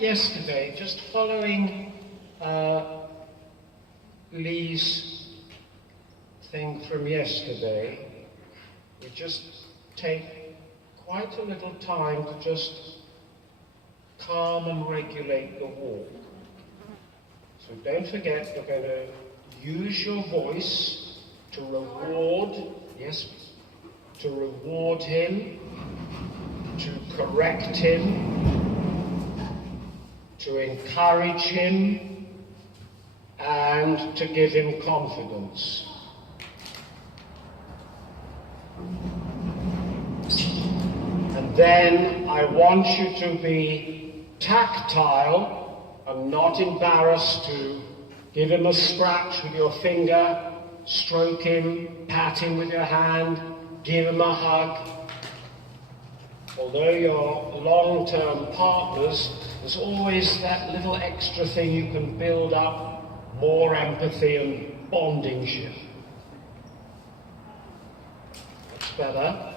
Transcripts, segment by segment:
Yesterday, just following Lee's thing from yesterday, we just take quite a little time to just calm and regulate the walk. So don't forget, you're going to use your voice to reward, to reward him, to correct him, to encourage him, and to give him confidence. And then I want you to be tactile and not embarrassed to give him a scratch with your finger, stroke him, pat him with your hand, give him a hug. Although you're long-term partners, there's always that little extra thing you can build up, more empathy and bondingship. That's better.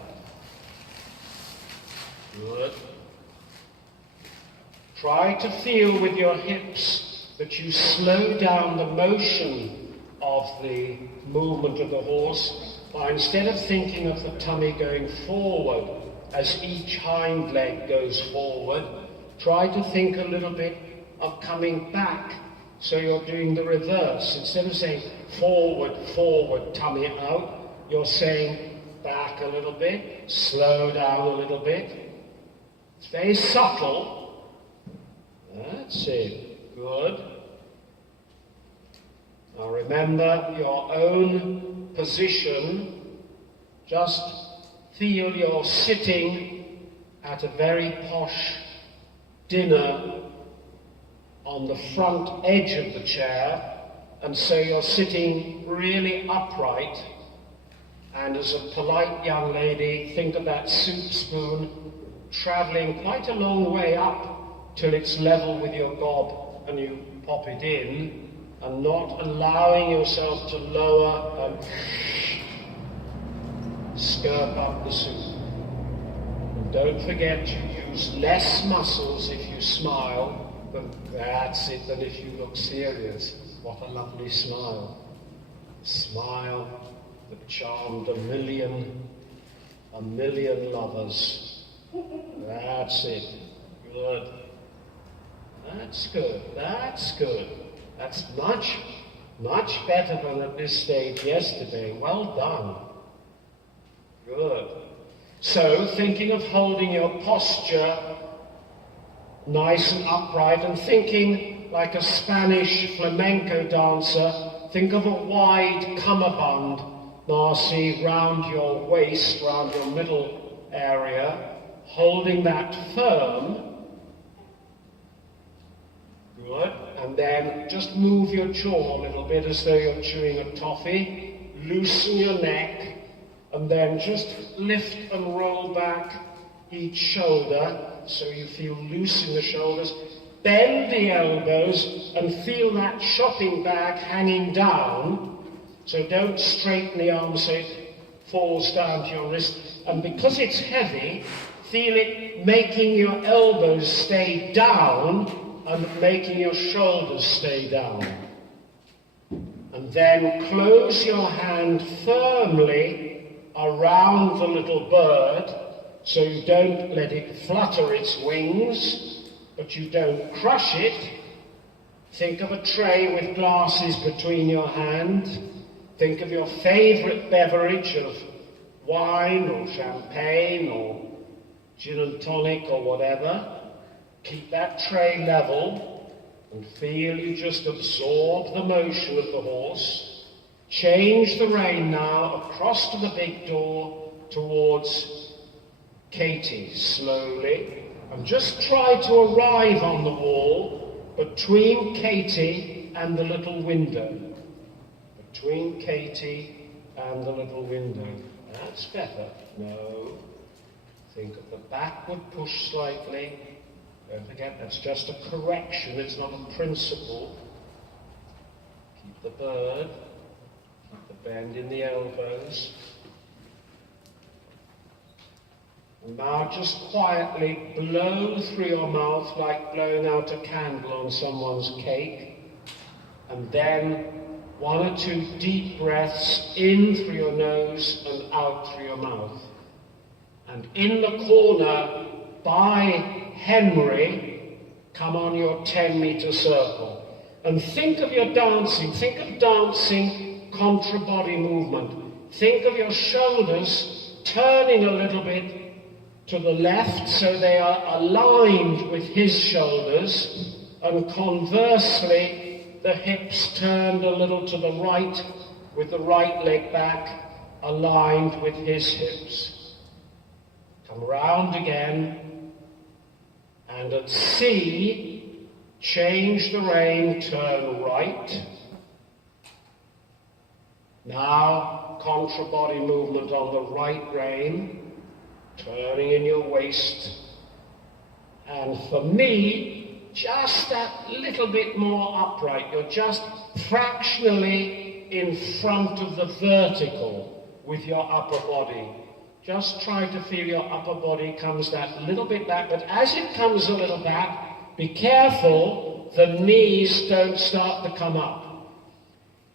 Good. Try to feel with your hips that you slow down the motion of the movement of the horse by, instead of thinking of the tummy going forward as each hind leg goes forward, try to think a little bit of coming back, so you're doing the reverse. Instead of saying forward, forward, tummy out, you're saying back a little bit, slow down a little bit. It's very subtle. That's it. Good. Now remember your own position. Just feel you're sitting at a very posh dinner on the front edge of the chair, and so you're sitting really upright, and as a polite young lady, think of that soup spoon travelling quite a long way up till it's level with your gob and you pop it in, and not allowing yourself to lower and scurp up the soup. And don't forget to use less muscles if you smile, that's it, than if you look serious. What a lovely smile. A smile that charmed a million lovers. That's it. Good. That's good. That's good. That's much better than at this stage yesterday. Well done. Good. So, thinking of holding your posture nice and upright, and thinking like a Spanish flamenco dancer, think of a wide cummerbund, Marcy, round your waist, round your middle area, holding that firm. Good. And then just move your jaw a little bit as though you're chewing a toffee. Loosen your neck, and then just lift and roll back each shoulder so you feel loose in the shoulders. Bend the elbows and feel that shopping bag hanging down. So don't straighten the arm so it falls down to your wrist. And because it's heavy, feel it making your elbows stay down and making your shoulders stay down. And then close your hand firmly around the little bird, so you don't let it flutter its wings, but you don't crush it. Think of a tray with glasses between your hands. Think of your favourite beverage of wine or champagne or gin and tonic or whatever. Keep that tray level and feel you just absorb the motion of the horse. Change the rein now across to the big door towards Katie, slowly, and just try to arrive on the wall between Katie and the little window. Between Katie and the little window. That's better. No. Think of the backward push slightly. Don't forget, that's just a correction, it's not a principle. Keep the bird. Keep the bend in the elbows. And now just quietly blow through your mouth like blowing out a candle on someone's cake. And then 1 or 2 deep breaths in through your nose and out through your mouth. And in the corner by Henry, come on your 10-meter circle. And think of your dancing. Think of dancing contra body movement. Think of your shoulders turning a little bit to the left so they are aligned with his shoulders, and conversely the hips turned a little to the right with the right leg back aligned with his hips. Come round again, and at C, change the rein, turn right. Now contra body movement on the right rein, turning in your waist, and for me, just that little bit more upright. You're just fractionally in front of the vertical with your upper body. Just try to feel your upper body comes that little bit back, but as it comes a little back, be careful the knees don't start to come up.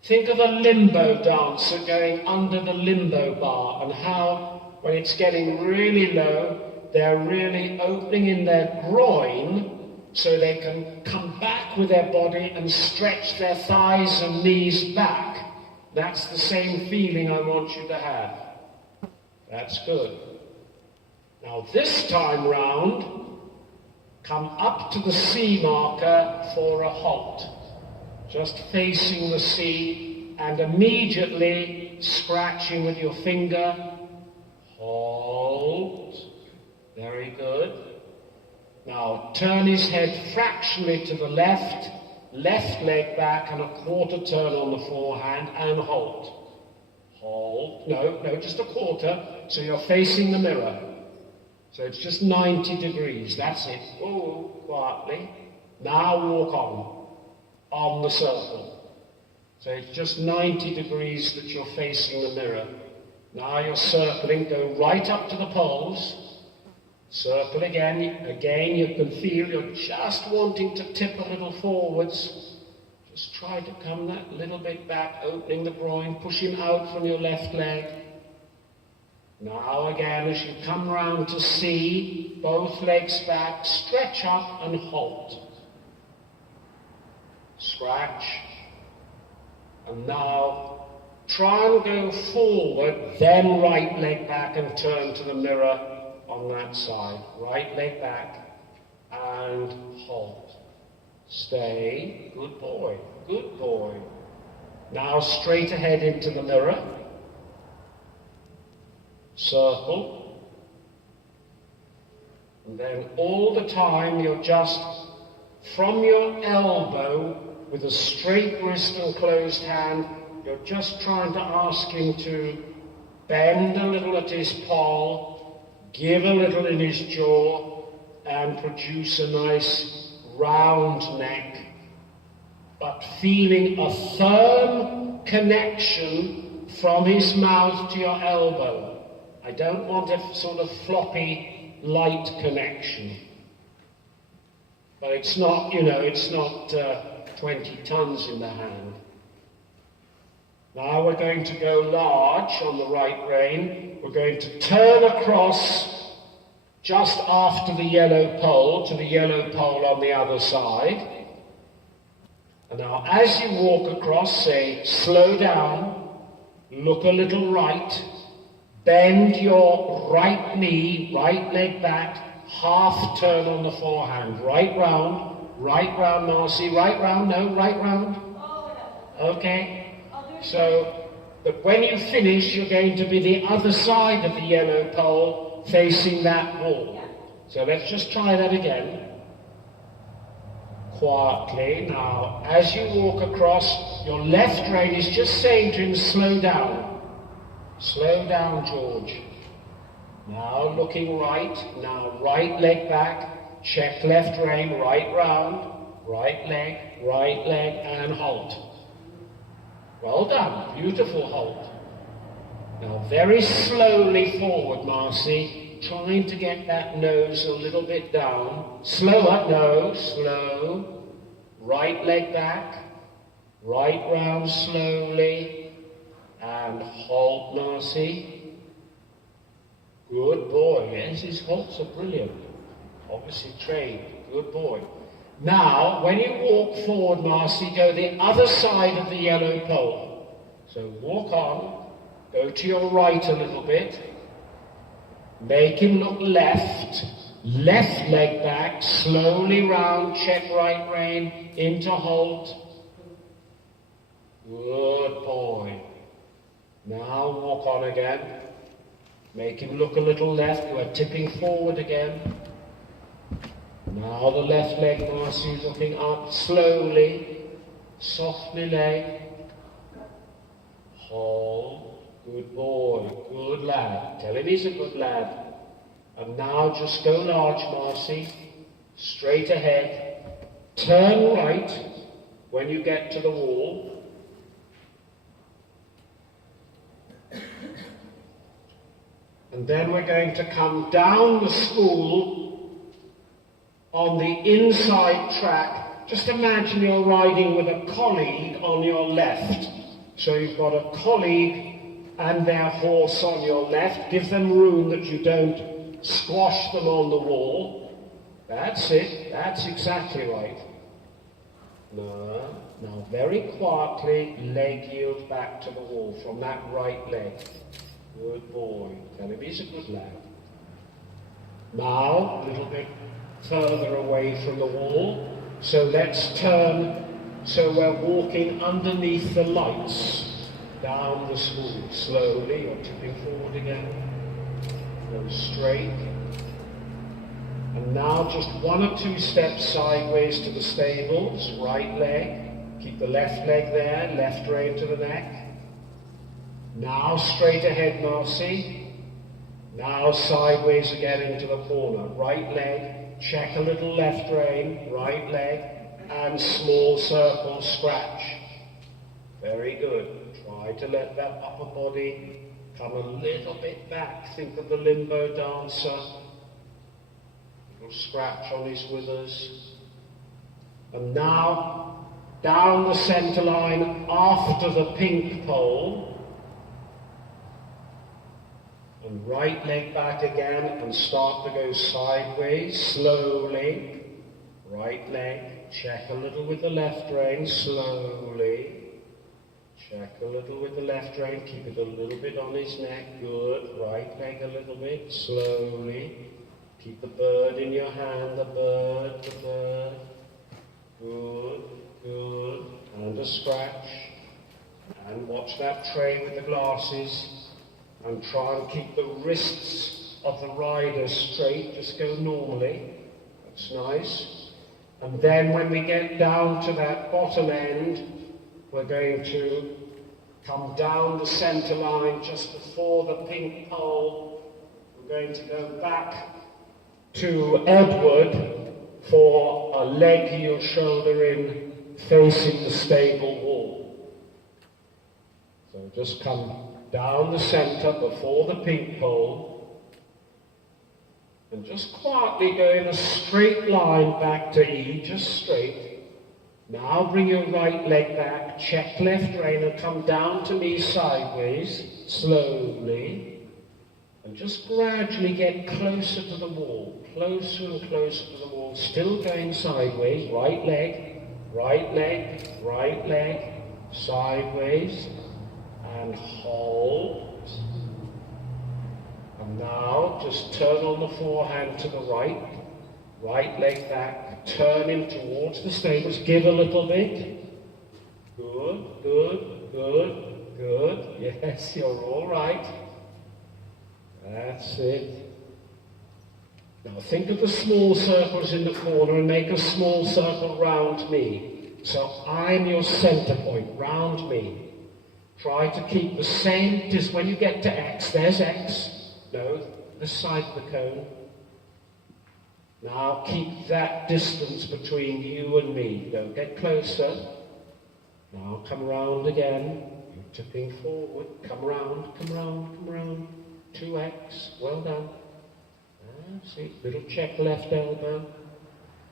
Think of a limbo dancer going under the limbo bar, and how when it's getting really low, they're really opening in their groin so they can come back with their body and stretch their thighs and knees back. That's the same feeling I want you to have. That's good. Now this time round, come up to the C marker for a halt. Just facing the C and immediately scratching with your finger. Hold. Very good. Now turn his head fractionally to the left, left leg back and a quarter turn on the forehand and hold. Hold. No, just a quarter. So you're facing the mirror. So it's just 90 degrees. That's it. Oh, quietly. Now walk on the circle. So it's just 90 degrees that you're facing the mirror. Now you're circling, go right up to the poles, circle again, you can feel you're just wanting to tip a little forwards, just try to come that little bit back, opening the groin, pushing out from your left leg. Now again, as you come round to C, both legs back, stretch up and halt. Scratch, and now try and go forward, then right leg back and turn to the mirror on that side. Right leg back and halt. Stay. Good boy. Good boy. Now straight ahead into the mirror. Circle. And then all the time you're just from your elbow with a straight wrist and closed hand, you're just trying to ask him to bend a little at his poll, give a little in his jaw, and produce a nice round neck, but feeling a firm connection from his mouth to your elbow. I don't want a sort of floppy, light connection. But it's not, it's not 20 tons in the hand. Now we're going to go large on the right rein. We're going to turn across just after the yellow pole to the yellow pole on the other side. And now as you walk across, say, slow down, look a little right, bend your right knee, right leg back, half turn on the forehand, right round, Marcy, right round, no, right round. Okay. So that when you finish, you're going to be the other side of the yellow pole facing that wall. So let's just try that again. Quietly. Now, as you walk across, your left rein is just saying to him, slow down. Slow down, George. Now looking right. Now right leg back. Check left rein, right round. Right leg, and halt. Well done, beautiful halt. Now very slowly forward, Marcy. trying to get that nose a little bit down. Slower, no, slow. Right leg back. Right round slowly. And halt, Marcy. Good boy. Yes, his halts are brilliant. Obviously trained. Good boy. Now, when you walk forward, Marcy, go the other side of the yellow pole. So walk on. Go to your right a little bit. Make him look left. Left leg back. Slowly round. Check right rein. Into halt. Good boy. Now walk on again. Make him look a little left. You are tipping forward again. Now the left leg, Marcy, looking up slowly. Softly leg. Hold. Good boy. Good lad. Tell him he's a good lad. And now just go large, Marcy. Straight ahead. Turn right when you get to the wall. And then we're going to come down the school on the inside track. Just imagine you're riding with a colleague on your left. So you've got a colleague and their horse on your left. Give them room that you don't squash them on the wall. That's it. That's exactly right. Now very quietly, leg yield back to the wall from that right leg. Good boy. Tell him he's a good lad. Now, a little bit further away from the wall. So let's turn so we're walking underneath the lights. Down the school. Slowly, you're tipping forward again. Go straight. And now just 1 or 2 steps sideways to the stables. Right leg. Keep the left leg there. Left rein to the neck. Now straight ahead, Marcy. Now sideways again into the corner. Right leg. Check a little left rein. Right leg. And small circle scratch. Very good. Try to let that upper body come a little bit back. Think of the limbo dancer. Little scratch on his withers. And now, down the centre line after the pink pole. And right leg back again and start to go sideways, slowly. Right leg, check a little with the left rein, slowly. Check a little with the left rein, keep it a little bit on his neck, good. Right leg a little bit, slowly. Keep the bird in your hand, the bird. Good, good. And a scratch. And watch that tray with the glasses. And try and keep the wrists of the rider straight, just go normally. That's nice. And then when we get down to that bottom end, we're going to come down the centre line just before the pink pole. We're going to go back to Edward for a leg heel shoulder in facing the stable wall. So just come down the centre before the pink pole and just quietly go in a straight line back to E, just straight. Now bring your right leg back, check left rein and come down to me sideways, slowly, and just gradually get closer to the wall, closer and closer to the wall, still going sideways, right leg, sideways, and hold. And now just turn on the forehand to the right leg back, turn him towards the stables, give a little bit. Good, good, good, good. Yes, you're all right. That's it. Now think of the small circles in the corner and make a small circle round me. So I'm your center point, round me. Try to keep the same distance. When you get to X, there's X. No, this side of the cone. Now keep that distance between you and me. Don't get closer. Now come round again. You're tipping forward. Come round, come round, come round. 2X. Well done. See, little check left elbow.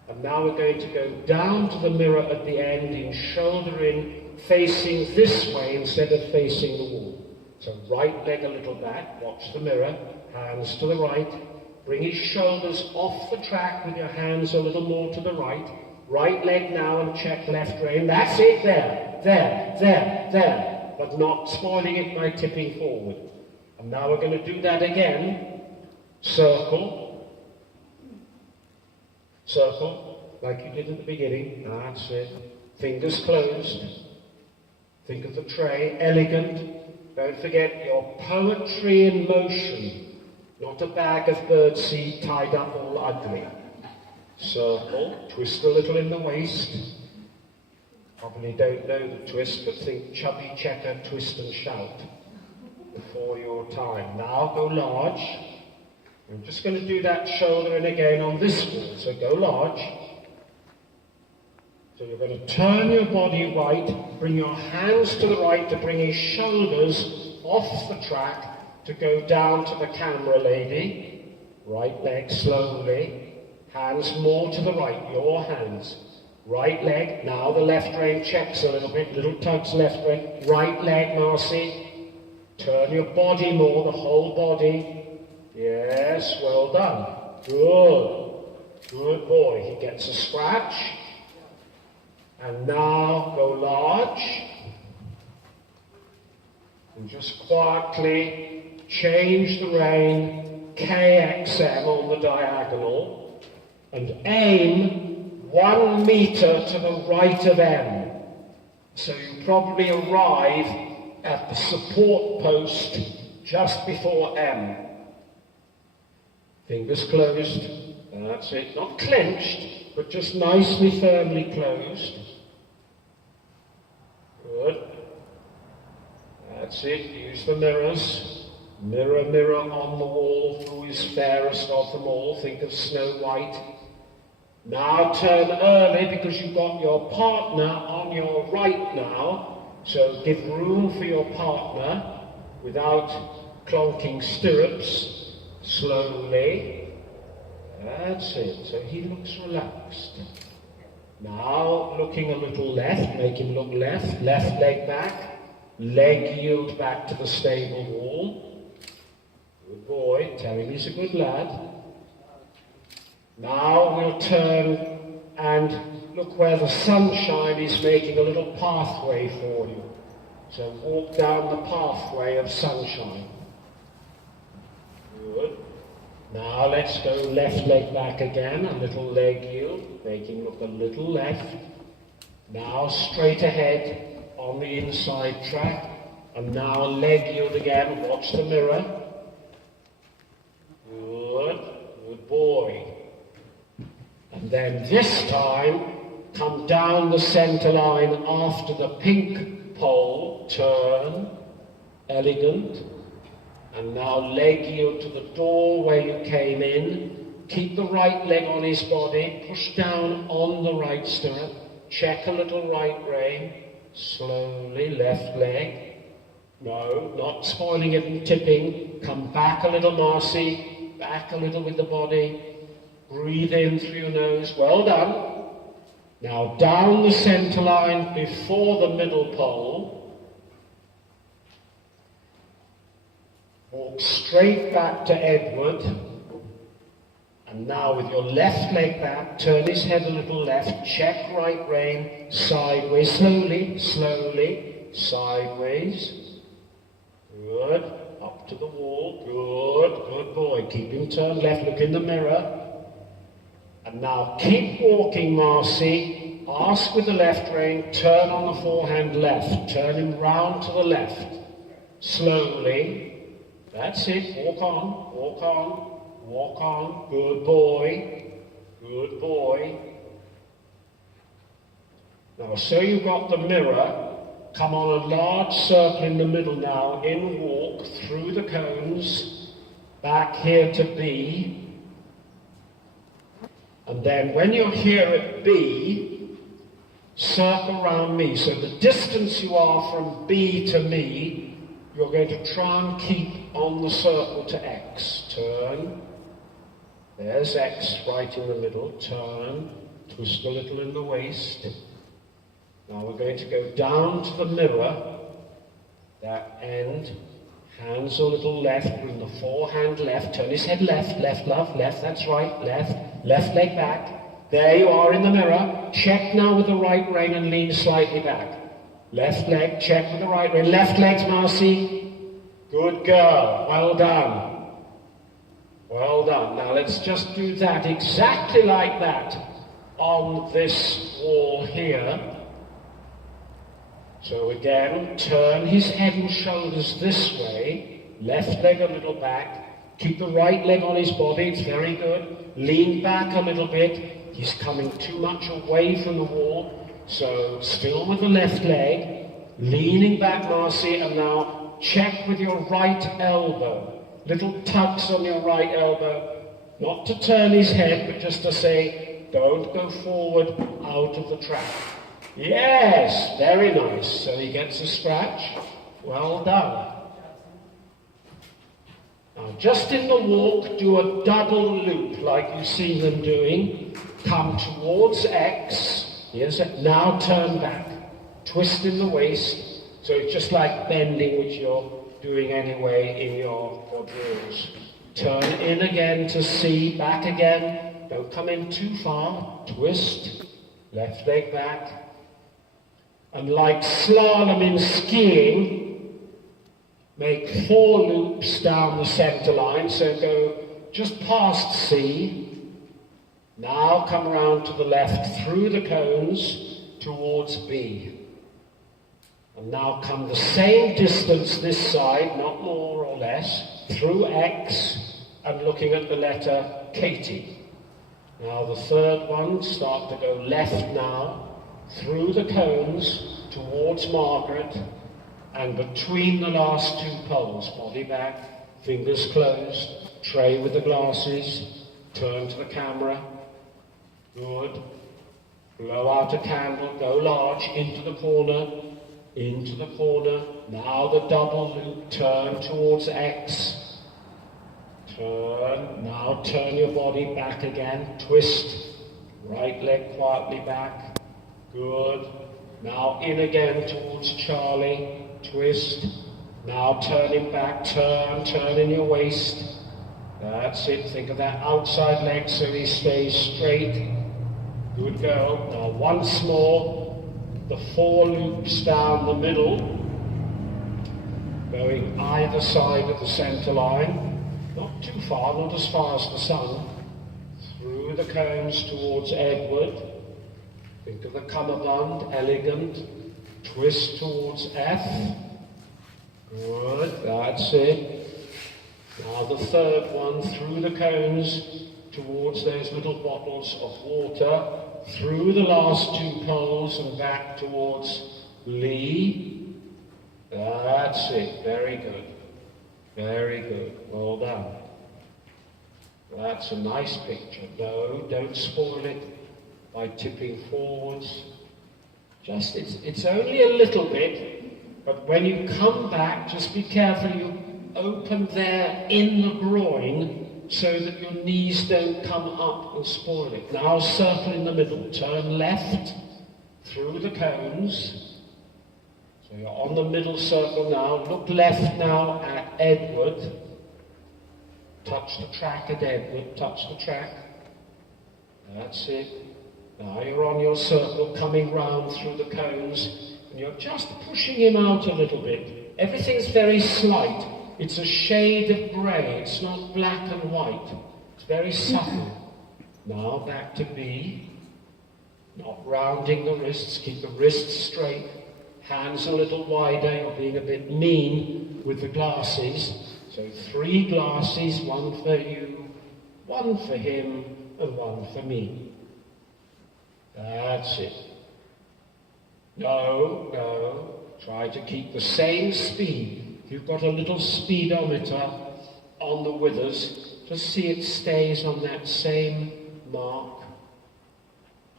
And now we're going to go down to the mirror at the end in shoulder in, facing this way instead of facing the wall. So right leg a little back, watch the mirror, hands to the right. Bring his shoulders off the track with your hands a little more to the right. Right leg now and check left rein. That's it, there. But not spoiling it by tipping forward. And now we're going to do that again. Circle, like you did at the beginning. That's it. Fingers closed. Think of the tray, elegant. Don't forget your poetry in motion, not a bag of birdseed tied up all ugly. Circle, twist a little in the waist. Probably don't know the twist, but think chubby checker, twist and shout before your time. Now go large. I'm just going to do that shoulder in again on this wall, so go large. So you're going to turn your body right, bring your hands to the right to bring his shoulders off the track to go down to the camera lady. Right leg slowly, hands more to the right, your hands. Right leg, now the left rein checks a little bit, little tugs left rein. Right leg, Marcy. Turn your body more, the whole body. Yes, well done. Good boy. He gets a scratch. And now go large. And just quietly change the rein, KXM on the diagonal, and aim 1 meter to the right of M. So you probably arrive at the support post just before M. Fingers closed, that's it, not clenched, but just nicely firmly closed. Good. That's it, use the mirrors. Mirror on the wall, who is fairest of them all, think of Snow White. Now turn early because you've got your partner on your right now, so give room for your partner without clonking stirrups. Slowly. That's it. So he looks relaxed. Now looking a little left, make him look left. Left leg back. Leg yield back to the stable wall. Good boy. Tell him he's a good lad. Now we'll turn and look where the sunshine is making a little pathway for you. So walk down the pathway of sunshine. Good. Now let's go left leg back again, a little leg yield, make him look a little left. Now straight ahead on the inside track, and now leg yield again, watch the mirror. Good boy. And then this time, come down the centre line after the pink pole, turn, elegant. And now leg yield to the door where you came in. Keep the right leg on his body. Push down on the right stirrup. Check a little right rein. Slowly, left leg. No, not spoiling it and tipping. Come back a little, Marcy. Back a little with the body. Breathe in through your nose. Well done. Now down the centre line before the middle pole. Walk straight back to Edward, and now with your left leg back, turn his head a little left, check right rein, sideways, slowly, sideways. Good, up to the wall, good boy. Keep him turned left, look in the mirror. And now keep walking, Marcy. Ask with the left rein, turn on the forehand left, turn him round to the left, slowly. That's it, walk on, good boy. Now, so you've got the mirror, come on a large circle in the middle now, in walk, through the cones, back here to B, and then when you're here at B, circle round me, so the distance you are from B to me, you're going to try and keep on the circle to X. Turn. There's X right in the middle. Turn, twist a little in the waist. Now we're going to go down to the mirror, that end, hands a little left, bring the forehand left, turn his head left, left, love, left, that's right, left leg back. There you are in the mirror. Check now with the right rein and lean slightly back. Left leg, check with the right rein. Left legs, Marcy. Good girl, well done. Well done. Now let's just do that exactly like that on this wall here. So again, turn his head and shoulders this way, left leg a little back, keep the right leg on his body, it's very good. Lean back a little bit, he's coming too much away from the wall, so still with the left leg, leaning back, Marcy, and now check with your right elbow. Little tucks on your right elbow, not to turn his head, but just to say, don't go forward out of the track. Yes, very nice. So he gets a scratch. Well done. Now, just in the walk, do a double loop like you've seen them doing. Come towards X. Here's it. Now turn back. Twist in the waist. So it's just like bending, which you're doing anyway in your quadrilles. Turn in again to C. Back again. Don't come in too far. Twist. Left leg back. And like slalom in skiing, make 4 loops down the center line, so go just past C. Now come around to the left through the cones towards B. And now come the same distance this side, not more or less, through X and looking at the letter Katie. Now the third one, start to go left now, through the cones towards Margaret and between the last 2 poles, body back, fingers closed, tray with the glasses, turn to the camera, good, blow out a candle, go large, into the corner, now the double loop, turn towards X, turn, now turn your body back again, twist, right leg quietly back, good. Now in again towards Charlie. Twist. Now turn him back. Turn in your waist. That's it. Think of that outside leg so he stays straight. Good girl. Now once more. The 4 loops down the middle. Going either side of the center line. Not too far, not as far as the sun. Through the cones towards Edward. Think of the cummerbund, elegant, twist towards F. Good, that's it. Now the third one, through the cones, towards those little bottles of water, through the last 2 poles and back towards Lee. That's it, very good. Very good, well done. That's a nice picture. No, don't spoil it by tipping forwards. Just, it's only a little bit, but when you come back, just be careful you open there in the groin so that your knees don't come up and spoil it. Now circle in the middle, turn left through the cones. So you're on the middle circle now, look left now at Edward. Touch the track at Edward, touch the track. That's it. Now you're on your circle, coming round through the cones, and you're just pushing him out a little bit. Everything's very slight. It's a shade of grey. It's not black and white. It's very subtle. Now back to B. Not rounding the wrists. Keep the wrists straight. Hands a little wider. You're being a bit mean with the glasses. So 3 glasses, 1 for you, 1 for him, and 1 for me. That's it. No. Try to keep the same speed. If you've got a little speedometer on the withers, just see it stays on that same mark.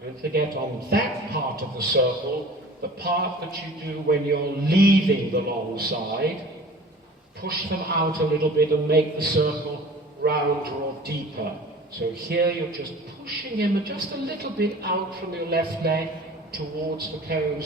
Don't forget on that part of the circle, the part that you do when you're leaving the long side, push them out a little bit and make the circle rounder or deeper. So here you're just pushing him just a little bit out from your left leg towards the cones.